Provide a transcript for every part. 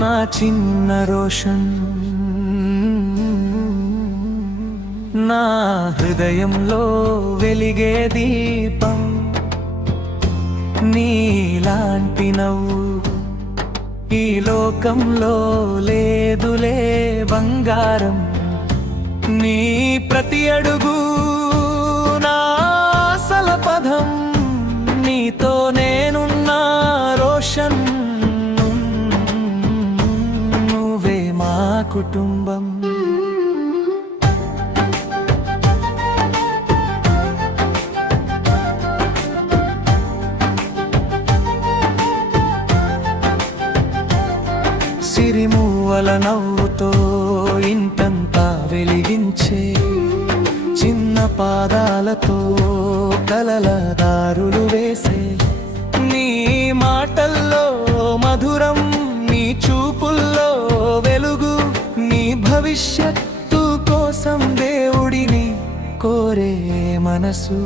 నా చిన్న రోషన్, నా హృదయంలో వెలిగే దీపం, నీలాంటి నవ్వు ఈ లోకంలో లేదులే బంగారం. నీ ప్రతి అడుగు నా ఆశల పదం, నీతో నేనున్నా రోషన్, నువ్వే మా కుటుంబం. సిరిమూవల నవ్వుతో ఇంటంతా వెలిగించే, చిన్న పాదాలతో కలల దారులు వేసే, నీ మాటల్లో మధురం, నీ చూపుల్లో వెలుగు, నీ భవిష్యత్తు కోసం దేవుడిని కోరే మనసు.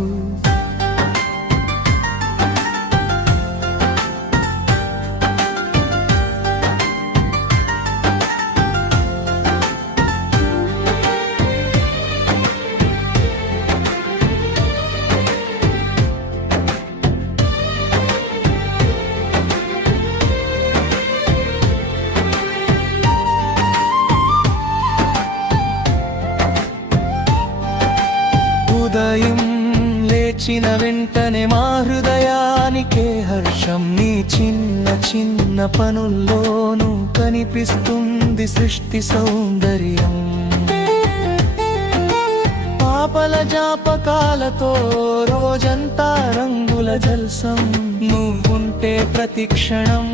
ఉదయం లేచిన వెంటనే మా హృదయానికే హర్షం, నీ చిన్న చిన్న పనుల్లోనూ కనిపిస్తుంది సృష్టి సౌందర్యం. పాపల జ్ఞాపకాలతో రోజంతా రంగుల జల్సం, నువ్వుంటే ప్రతి క్షణం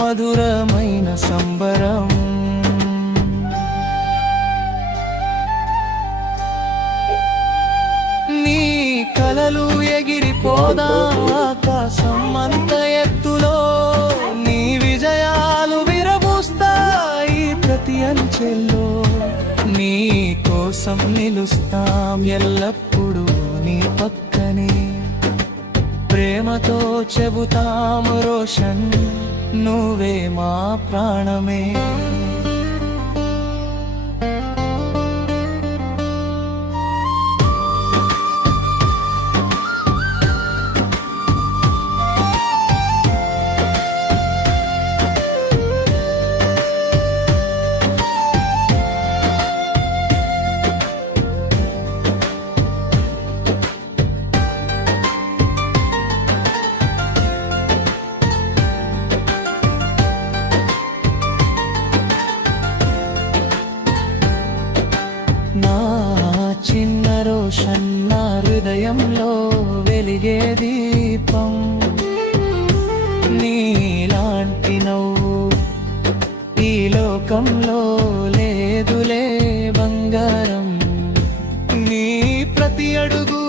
మధురమైన సంబరం. కలలు ఎగిరిపోదా ఆకాశం అంత ఎత్తులో, నీ విజయాలు విరబూస్తాయి ప్రతి అంచెల్లో. నీ కోసం నిలుస్తాం ఎల్లప్పుడూ నీ పక్కనే, ప్రేమతో చెబుతాం రోషన్, నువ్వే మా ప్రాణమే. నా చిన్న రోషన్, నా హృదయంలో వెలిగే దీపం, నీలాంటి నవ్వు ఈ లోకంలో లేదులే బంగారం. నీ ప్రతి అడుగు